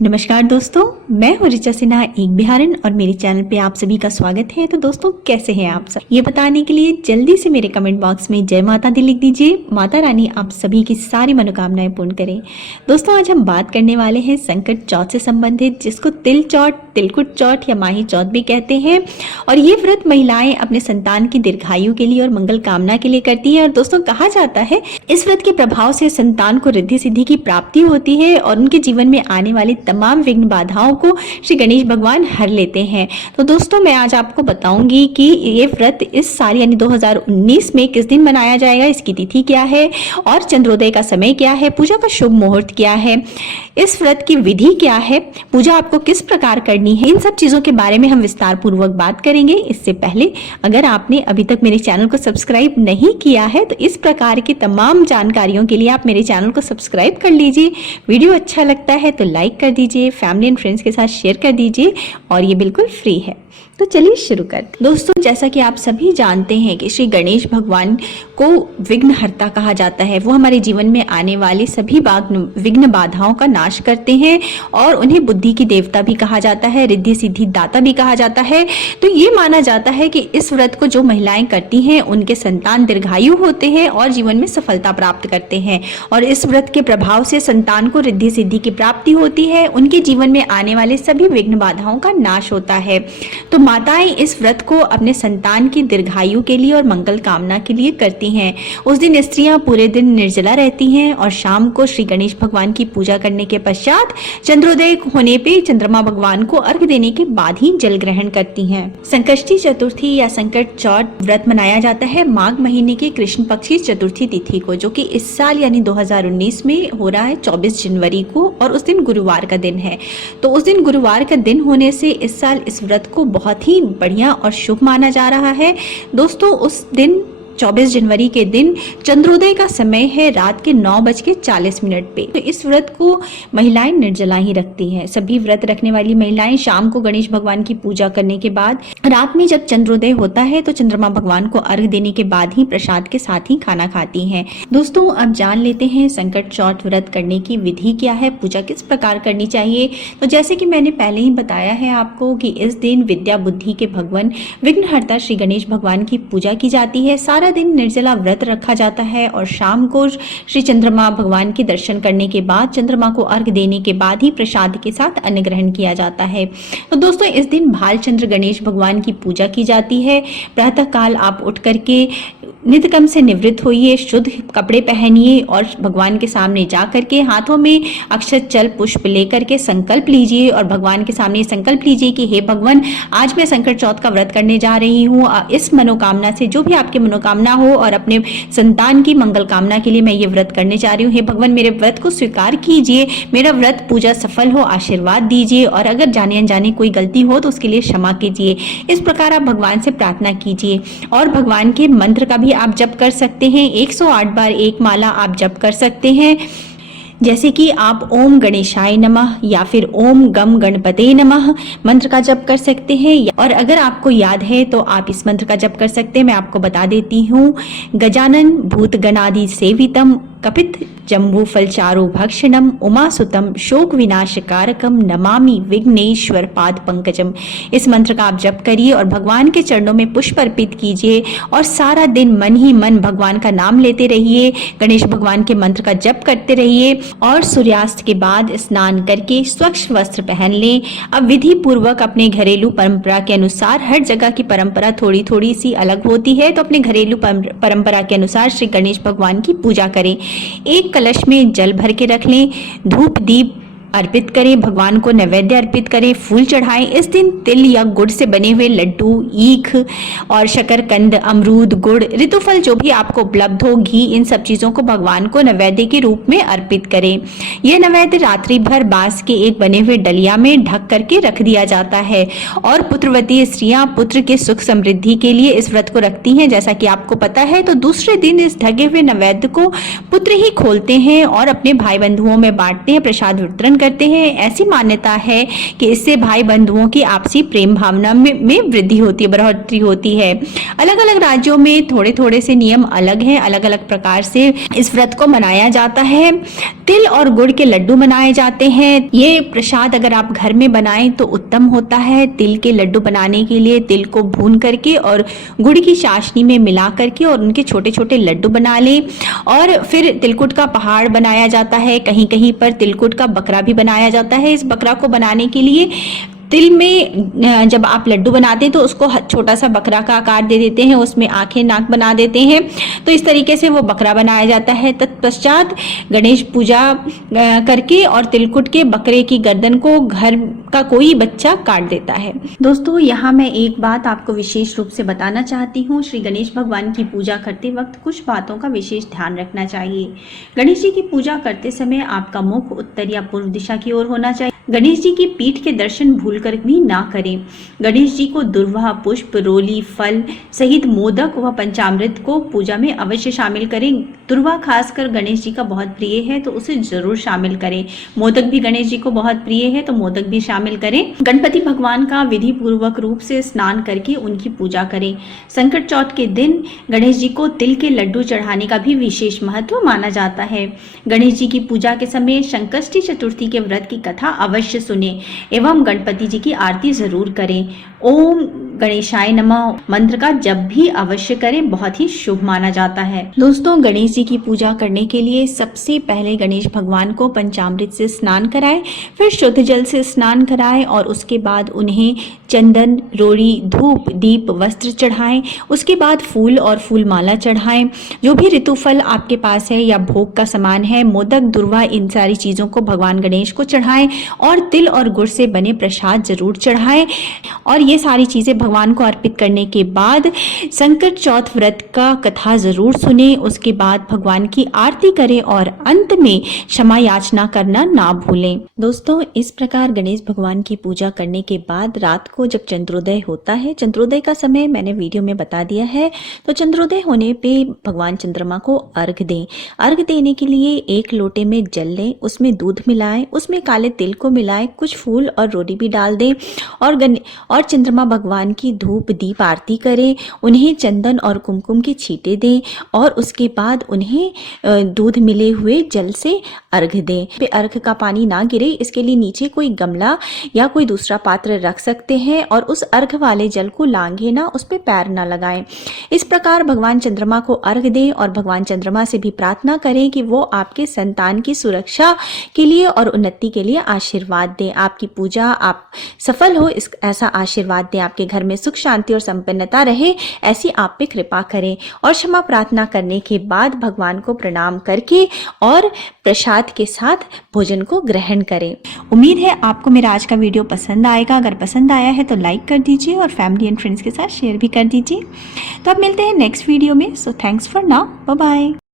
नमस्कार दोस्तों, मैं हूँ ऋचा सिन्हा, एक बिहारन, और मेरे चैनल पे आप सभी का स्वागत है। तो दोस्तों, कैसे हैं आप सब? ये बताने के लिए जल्दी से मेरे कमेंट बॉक्स में जय माता दी लिख दीजिए। माता रानी आप सभी की सारी मनोकामनाएं पूर्ण करें। दोस्तों, आज हम बात करने वाले हैं संकट चौथ से संबंधित, जिसको तिल चौथ, तिलकुट चौथ या माही चौथ भी कहते हैं। और ये व्रत महिलाएं अपने संतान की दीर्घायु के लिए और मंगल कामना के लिए करती हैं। और दोस्तों, कहा जाता है इस व्रत के प्रभाव से संतान को रिद्धि सिद्धि की प्राप्ति होती है और उनके जीवन में आने वाली तमाम विघ्न बाधाओं को श्री गणेश भगवान हर लेते हैं। तो दोस्तों, मैं आज आपको बताऊंगी कि ये व्रत इस साल यानी 2019 में किस दिन मनाया जाएगा, इसकी तिथि क्या है और चंद्रोदय का समय क्या है, पूजा का शुभ मुहूर्त क्या है, इस व्रत की विधि क्या है, पूजा आपको किस प्रकार करनी है, इन सब चीजों के बारे में हम विस्तार पूर्वक बात करेंगे। इससे पहले अगर आपने अभी तक मेरे चैनल को सब्सक्राइब नहीं किया है तो इस प्रकार की तमाम जानकारियों के लिए आप मेरे चैनल को सब्सक्राइब कर लीजिए। वीडियो अच्छा लगता है तो लाइक कर दीजिए, फैमिली एंड फ्रेंड्स के साथ शेयर कर दीजिए, और ये बिल्कुल फ्री है। तो चलिए शुरू करते। दोस्तों, जैसा कि आप सभी जानते हैं कि श्री गणेश भगवान को विघ्नहर्ता कहा जाता है। वो हमारे जीवन में आने वाले सभी विघ्न बाधाओं का नाश करते हैं और उन्हें बुद्धि की देवता भी कहा जाता है, रिद्धि सिद्धि दाता भी कहा जाता है। तो ये माना जाता है कि इस व्रत को जो महिलाएं करती हैं उनके संतान दीर्घायु होते हैं और जीवन में सफलता प्राप्त करते हैं। और इस व्रत के प्रभाव से संतान को रिद्धि सिद्धि की प्राप्ति होती है, उनके जीवन में आने वाले सभी विघ्न बाधाओं का नाश होता है। तो माताएं इस व्रत को अपने संतान की दीर्घायु के लिए और मंगल कामना के लिए करती हैं। उस दिन स्त्रियां पूरे दिन निर्जला रहती हैं और शाम को श्री गणेश भगवान की पूजा करने के पश्चात चंद्रोदय होने पे चंद्रमा भगवान को अर्घ्य देने के बाद ही जल ग्रहण करती हैं। संकष्टी चतुर्थी या संकट चौथ व्रत मनाया जाता है माघ महीने की कृष्ण पक्ष की चतुर्थी तिथि को, जो कि इस साल यानी 2019 में हो रहा है 24 जनवरी को, और उस दिन गुरुवार का दिन है। तो उस दिन गुरुवार का दिन होने से इस साल इस व्रत को बहुत ही बढ़िया और शुभ माना जा रहा है। दोस्तों, उस दिन 24 जनवरी के दिन चंद्रोदय का समय है रात के 9:40 पे। तो इस व्रत को महिलाएं निर्जला ही रखती हैं। सभी व्रत रखने वाली महिलाएं शाम को गणेश भगवान की पूजा करने के बाद रात में जब चंद्रोदय होता है तो चंद्रमा भगवान को अर्घ्य देने के बाद ही प्रसाद के साथ ही खाना खाती हैं। दोस्तों, अब जान लेते हैं संकट चौथ व्रत करने की विधि क्या है, पूजा किस प्रकार करनी चाहिए। तो जैसे कि मैंने पहले ही बताया है आपको कि इस दिन विद्या बुद्धि के भगवान विघ्नहर्ता श्री गणेश भगवान की पूजा की जाती है। सारा दिन निर्जला व्रत रखा जाता है और शाम को श्री चंद्रमा भगवान के दर्शन करने के बाद, चंद्रमा को अर्घ्य देने के बाद ही प्रसाद के साथ अन्न ग्रहण किया जाता है। तो दोस्तों, इस दिन भालचंद्र गणेश भगवान की पूजा की जाती है। प्रातः काल आप उठ करके नित्य कर्म से निवृत्त होइए, शुद्ध कपड़े पहनिए और भगवान के सामने जा करके हाथों में अक्षत जल पुष्प लेकर के संकल्प लीजिए और भगवान के सामने संकल्प लीजिए कि हे भगवान, आज मैं संकट चौथ का व्रत करने जा रही हूँ। इस मनोकामना से, जो भी आपकी मनोकामना हो और अपने संतान की मंगल कामना के लिए मैं ये व्रत करने जा रही हूँ। हे भगवान, मेरे व्रत को स्वीकार कीजिए, मेरा व्रत पूजा सफल हो, आशीर्वाद दीजिए, और अगर जाने अनजाने कोई गलती हो तो उसके लिए क्षमा कीजिए। इस प्रकार आप भगवान से प्रार्थना कीजिए। और भगवान के मंत्र का भी आप जप कर सकते हैं। 108 बार एक माला आप जप कर सकते हैं, जैसे कि आप ओम गणेशाय नमः या फिर ओम गम गणपते नमः मंत्र का जप कर सकते हैं। और अगर आपको याद है तो आप इस मंत्र का जप कर सकते हैं। मैं आपको बता देती हूँ। गजानन भूत गणादि सेवितम कपित जम्बू फलचारु भक्षणम उमासुतम शोक विनाशकारकम नमामि विघ्नेश्वर पाद पंकजम। इस मंत्र का आप जप करिए और भगवान के चरणों में पुष्प अर्पित कीजिए और सारा दिन मन ही मन भगवान का नाम लेते रहिए, गणेश भगवान के मंत्र का जप करते रहिए। और सूर्यास्त के बाद स्नान करके स्वच्छ वस्त्र पहन लें। अब विधि पूर्वक अपने घरेलू परंपरा के अनुसार, हर जगह की परंपरा थोड़ी थोड़ी सी अलग होती है, तो अपने घरेलू परंपरा के अनुसार श्री गणेश भगवान की पूजा करें। एक कलश में जल भर के रख लें, धूप दीप अर्पित करें, भगवान को नैवेद्य अर्पित करें, फूल चढ़ाएं। इस दिन तिल या गुड़ से बने हुए लड्डू, ईख और शकरकंद, अमरूद, गुड़, ऋतुफल जो भी आपको उपलब्ध हो, घी, इन सब चीजों को भगवान को नैवेद्य के रूप में अर्पित करें। यह नैवेद्य रात्रि भर बांस के एक बने हुए डलिया में ढक करके रख दिया जाता है। और पुत्रवती स्त्रियां पुत्र के सुख समृद्धि के लिए इस व्रत को रखती हैं, जैसा कि आपको पता है। तो दूसरे दिन इस ढके हुए नैवेद्य को पुत्र ही खोलते हैं और अपने भाई बंधुओं में बांटते हैं, प्रसाद वितरण करते हैं। ऐसी मान्यता है कि इससे भाई बंधुओं की आपसी प्रेम भावना में वृद्धि होती है, बढ़ोतरी होती है। अलग अलग राज्यों में थोड़े थोड़े से नियम अलग हैं, अलग अलग प्रकार से इस व्रत को मनाया जाता है। तिल और गुड़ के लड्डू बनाए जाते हैं। ये प्रसाद अगर आप घर में बनाएं तो उत्तम होता है। तिल के लड्डू बनाने के लिए तिल को भून करके और गुड़ की चाशनी में मिला करके और उनके छोटे छोटे लड्डू बना लें। और फिर तिलकुट का पहाड़ बनाया जाता है। कहीं कहीं पर तिलकुट का बकरा भी बनाया जाता है। इस बकरा को बनाने के लिए तिल में जब आप लड्डू बनाते हैं तो उसको छोटा सा बकरा का आकार दे देते हैं, उसमें आंखें नाक बना देते हैं। तो इस तरीके से वो बकरा बनाया जाता है। तत्पश्चात गणेश पूजा करके और तिलकुट के बकरे की गर्दन को घर का कोई बच्चा काट देता है। दोस्तों, यहाँ मैं एक बात आपको विशेष रूप से बताना चाहती हूँ। श्री गणेश भगवान की पूजा करते वक्त कुछ बातों का विशेष ध्यान रखना चाहिए। गणेश जी की पूजा करते समय आपका मुख उत्तर या पूर्व दिशा की ओर होना चाहिए। गणेश जी की पीठ के दर्शन भूलकर भी ना करें। गणेश जी को दुर्वा, पुष्प, रोली, फल सहित मोदक व पंचामृत को पूजा में अवश्य शामिल करें। दुर्वा खासकर गणेश जी का बहुत प्रिय है तो उसे जरूर शामिल करें। मोदक भी गणेश जी को बहुत प्रिय है तो मोदक भी शामिल करें। गणपति भगवान का विधि पूर्वक रूप से स्नान करके उनकी पूजा करें। संकट चौथ के दिन गणेश जी को तिल के लड्डू चढ़ाने का भी विशेष महत्व माना जाता है। गणेश जी की पूजा के समय संकष्टी चतुर्थी के व्रत की कथा अवश्य सुने एवं गणपति जी की आरती जरूर करें। ओम गणेशाय नमः मंत्र का जप भी अवश्य करें, बहुत ही शुभ माना जाता है। दोस्तों, गणेश जी की पूजा करने के लिए सबसे पहले गणेश भगवान को पंचामृत से स्नान कराएं, फिर शुद्ध जल से स्नान कराएं और उसके बाद उन्हें चंदन, रोड़ी, धूप, दीप, वस्त्र चढ़ाएं। उसके बाद फूल और फूल माला चढ़ाएं। जो भी ऋतु फल आपके पास है या भोग का सामान है, मोदक, दुर्वा, इन सारी चीजों को भगवान गणेश को चढ़ाएं और तिल और गुड़ से बने प्रसाद जरूर चढ़ाएं। और ये सारी चीजें भगवान को अर्पित करने के बाद संकट चौथ व्रत का कथा जरूर सुने। उसके बाद भगवान की आरती करें और अंत में क्षमा याचना करना ना भूलें। दोस्तों, इस प्रकार गणेश भगवान की पूजा करने के बाद रात को जब चंद्रोदय होता है, चंद्रोदय का समय मैंने वीडियो में बता दिया है, तो चंद्रोदय होने पे भगवान चंद्रमा को अर्घ दें। अर्घ देने के लिए एक लोटे में जल लें, उसमें दूध मिलाएं, उसमें काले तिल को मिलाएं, कुछ फूल और रोटी भी डाल दें और चंद्रमा भगवान की धूप दीप आरती करें। उन्हें चंदन और कुमकुम के छींटे दें और उसके बाद उन्हें दूध मिले हुए जल से अर्घ दें। पे अर्घ का पानी ना गिरे इसके लिए नीचे कोई गमला या कोई दूसरा पात्र रख सकते हैं और उस अर्घ वाले जल को लांघे ना, उस पे पैर ना लगाएं। इस प्रकार भगवान चंद्रमा को अर्घ दें और भगवान चंद्रमा से भी प्रार्थना करें कि वो आपके संतान की सुरक्षा के लिए और उन्नति के लिए आशीर्वाद दें। आपकी पूजा आप सफल हो, ऐसा आशीर्वाद दें। आपके घर में सुख, शांति और संपन्नता रहे, ऐसी आप पे कृपा करें। और क्षमा प्रार्थना करने के बाद भगवान को प्रणाम करके और प्रसाद के साथ भोजन को ग्रहण करें। उम्मीद है आपको मेरा आज का वीडियो पसंद आएगा। अगर पसंद आया है तो लाइक कर दीजिए और फैमिली एंड फ्रेंड्स के साथ शेयर भी कर दीजिए। तो अब मिलते हैं नेक्स्ट वीडियो में। So thanks for now, bye bye.